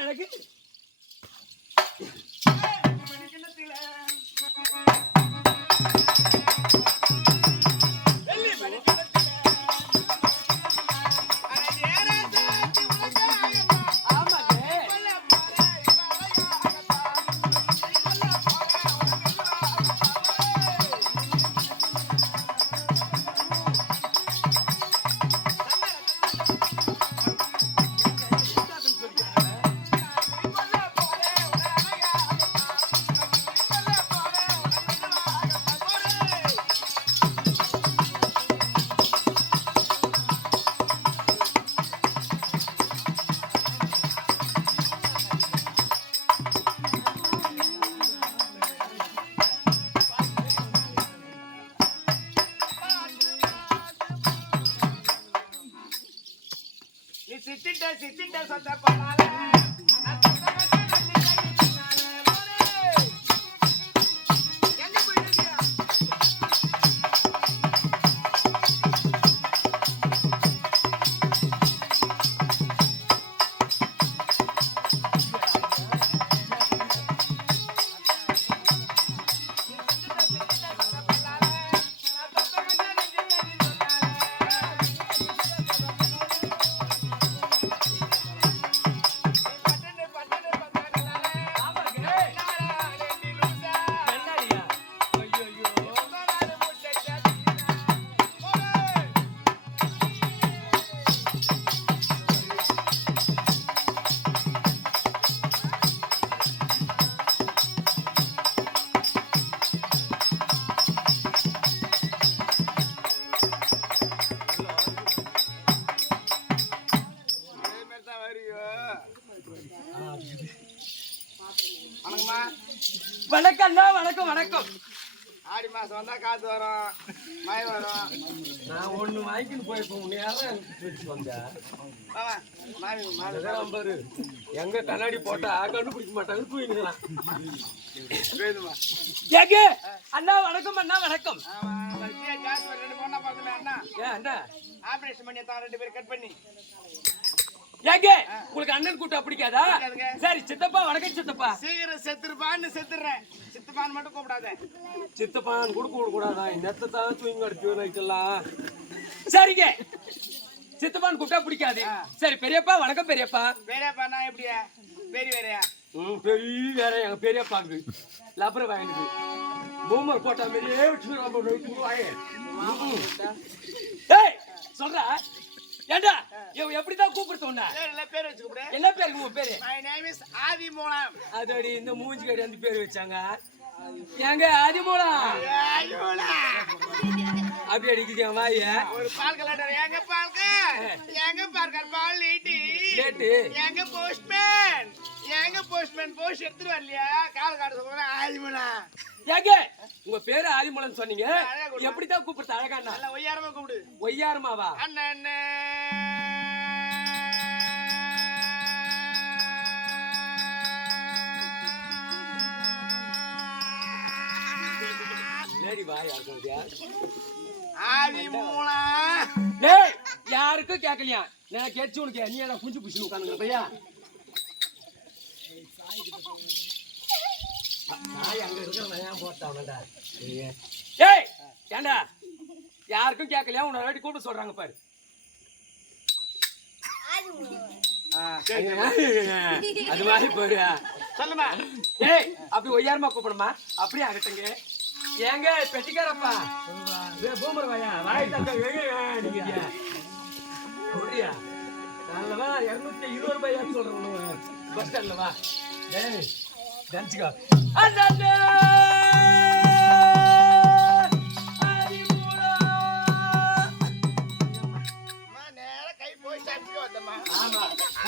எங்க அழகு வணக்கம். ஆடி மாசம் வந்தா காத்து வரும் மழை வரும். நான் ஒண்ணு நேரம் வந்தேன் வாமா, மாமி மாமி. அதெல்லாம் பாரு. எங்க கண்ணாடி போட்டா கண்டுபிடிக்க மாட்டாங்க தூங்கிக்கலாம் ஏங்க அண்ணா வணக்கம் அண்ணா வணக்கம். அண்ணா. ஆபரேஷன் பண்ணி தான் ரெண்டு பேரும் கட் பண்ணி. ஏங்க உங்களுக்கு அண்ணன் கூட்டம் பிடிக்காதா. சரி சித்தப்பா வணக்கம் சித்தப்பா. சீக்கிரம் செத்துருப்பான்னு செத்துடுறேன். சித்துப்பான்னு மட்டும் கூப்பிடாத. சித்தப்பான் கொடுக்க விட கூடாதா? நெத்தை தான் தூங்கி அடிச்சு சரிங்க. சித்தப்பான் கூப்பிட்டா பிடிக்காது. சரி பெரியப்பா வணக்கம் பெரியப்பா. வேறையாப்பா நான் எப்படியா? பெரிய வேறையா? ம் பெரிய வேற எங்க பெரியப்பாக்கு லப்பர வாங்கினது பூமர் போட்டா மாதிரியே வச்சுருவாங்க ஏய் சொல்றா. ஏண்டா? இவன் எப்படிதான் கூப்பிடுத்த உன்ன? இல்ல பேர் வச்சு கூப்பிடு என்ன பேருக்கு உன் பேரு? மை நேம் இஸ் ஆதி மூலம் அதோடி இந்த மூஞ்சி கடி அந்த பேர் வச்சாங்க. எங்க ஆதிமூலம்? அப்படி அடிக்குது என் வாய. ஒரு பால் கலண்டர் எங்க பால்க எங்க பார்க்கர் பால் நீட்டி. லேட்டு எங்க போஸ்ட்மேன் எங்க போஸ்ட்மேன் போஸ்ட் எடுத்துட்டு வரலையா கால் காட்ட சொல்றேன் ஆதி மூலம் ஏங்க உங்க பேரு ஆதிமூலம் சொன்னீங்க. எப்படிதான் கூப்பிடுத்த அழகாண்ணா நல்லா ஒய்யாரமா கூப்பிடு. ஒய்யாருமாவா? அண்ணன் மூலம் டேய் யாருக்கும் கேட்கலையா நான் கேட்டு உனக்கு. நீ என்ன குஞ்சு புடிச்சு உட்காந்துங்க போட்டாவனடா ஏய் ஏண்டா? யாருக்கும் கேட்கலையா உன்னை வாட்டி கூப்பிட சொல்றாங்க பாரு. அது மாதிரி போரு சொல்லுமா. ஏய் அப்படி ஒய்யாரமா கூப்பிடுமா அப்படியே ஆகட்டுங்க ஏங்க பெட்டிக்காரப்பா. பூமர் வாயா வாய் தக்க நீங்க நல்லவா இருநூத்தி இருபது ரூபாய் சொல்றேன் பஸ் ஸ்டாண்ட்ல வா. ஏய் தனிச்சுக்கோ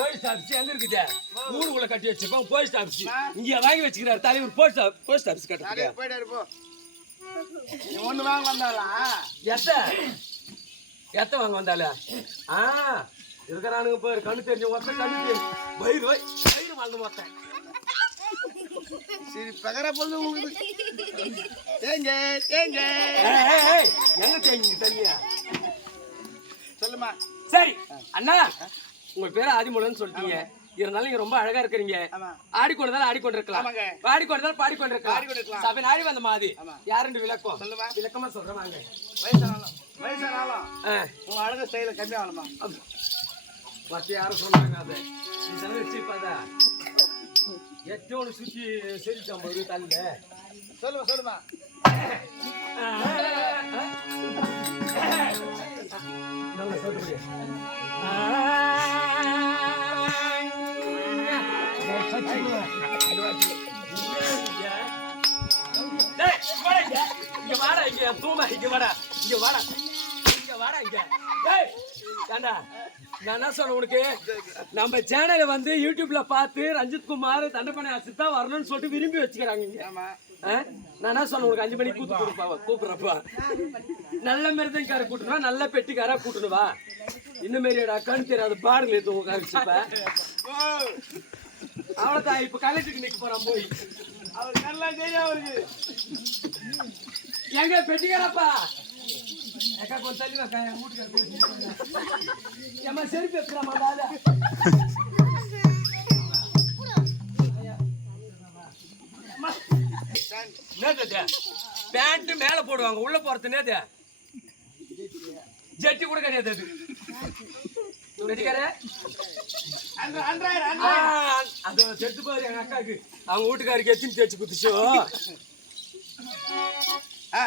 போஸ்ட் ஆபீஸ் எங்க இருக்குது? ஊருக்குள்ள கட்டி வச்சிருப்போம் போஸ்ட் ஆபீஸ். இங்க வாங்கி வச்சுக்கிறாரு தலைவர் போஸ்ட் ஆபீஸ் கட்டுறதுக்கு நாளைக்கு போயிட்டாரு போ. ஒண்ணு வாங்க வந்தாளா? எத்த? எத்த வாங்க வந்தால ஆ இருக்கிறானுங்க பேர் கண்ணு தெரிஞ்ச ஒத்த கண்ணு தெரியும் வயிறு வயிறு வாழ்ந்து மொத்தம் சரி பகர பொழுது உங்களுக்கு. ஏங்க ஏங்க. எங்க தெரியுங்க தண்ணியா? சொல்லுமா சரி அண்ணா உங்க பேர் ஆதிமூலன்னு சொல்லிட்டீங்க இருந்தாலும் நீங்க ரொம்ப அழகா இருக்கிறீங்க ஆடிக்கொண்டதால் ஆடிக்கொண்டிருக்கலாம். பாடிக்கொண்டதால் பாடிக்கொண்டிருக்கலாம். சபை நாடி வந்த மாதிரி. யாருன்னு விளக்கம் சொல்லுமா. விளக்கமா சொல்றேன் வாங்க வயசானாலும் உன் அழகு ஸ்டைல கம்மியாகணுமா அது- மத்த யாரும் சொன்னாங்க அதை வச்சுப்பாதா எட்டோடு சுத்தி செரிச்சாம் போது தள்ள சொல்லுமா சொல்லுமா நல்லா சொல்லுங்க இங்க. இங்க வாடா இங்க, தூமா, இங்க வாடா. இங்க வாடா. இங்க வாடா இங்க. ஏண்டா, நான் என்ன சொல்ல உனக்கு நம்ம சேனலை வந்து யூடியூப்ல பார்த்து ரஞ்சித் குமார் தண்டப்பனை தான் வரணும்னு சொல்லிட்டு விரும்பி வச்சுக்கிறாங்க இங்க ஆ? நான் என்ன சொல்ல உனக்கு அஞ்சு மணிக்கு கூத்து கொடுப்பா கூப்பிடுறப்பா நல்ல மிருதங்கார கூட்டணுவா நல்ல பெட்டிக்காரா கூட்டணுவா இந்த மாரி அக்கான்னு தெரியாது பாருங்க இது உட்காந்துச்சுப்ப அவ்வளோதான் இப்போ கலெக்டருக்கு நிற்க போறான் போய். அவர் நல்லா தெரியும் அவருக்கு. எங்க பெட்டிக்காரப்பா? அக்கா கொஞ்சம் தள்ளி வைக்கா என் வீட்டுக்கு ஏமா செருப்பு வைக்கிறாமா தாதா பேண்ட் மேல போடுவாங்க உள்ள போறது என்னது? ஜட்டி கூட கிடையாது அது. அது செத்து பாரு எங்க அக்காக்கு அவங்க வீட்டுக்காருக்கு எத்தனை தேய்ச்சி குத்துச்சோ? ஆ.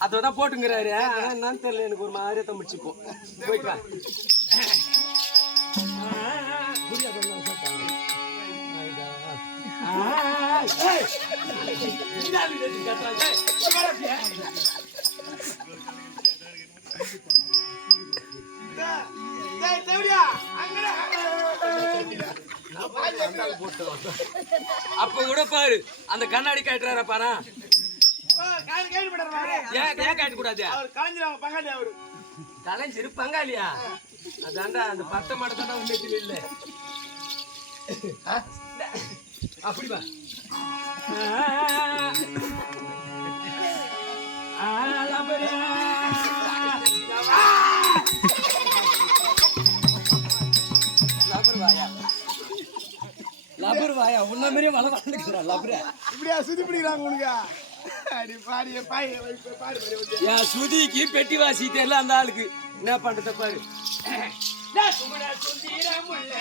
அதை போட்டுங்கிறாரு. என்னன்னு தெரியல எனக்கு ஒரு மாதிரியா தம்பிச்சுப்போம் போயிட்டு வா. அப்ப கூட பாரு அந்த கண்ணாடி காட்டுறாரா பாரு ஏன் ஏன் காட்ட கூடாது கலைஞர் பங்காளியா அதான்டா அந்த பத்த மாட்டத்தாண்டா உண்மைக்கு இல்ல அப்படி வா லபர் வாயா உன்ன மாதிரியே வள வளர்ந்துக்கிறா லபர இப்படியா சுத்தி பிடிக்கிறாங்க உனக்கு அடி பாடி பாய் இப்ப பாரு பாரு வந்து. என் சுதிக்கு பெட்டி வாசி தெரியல அந்த ஆளுக்கு என்ன பண்றத பாரு நான் சுமன சுந்தீரமுள்ள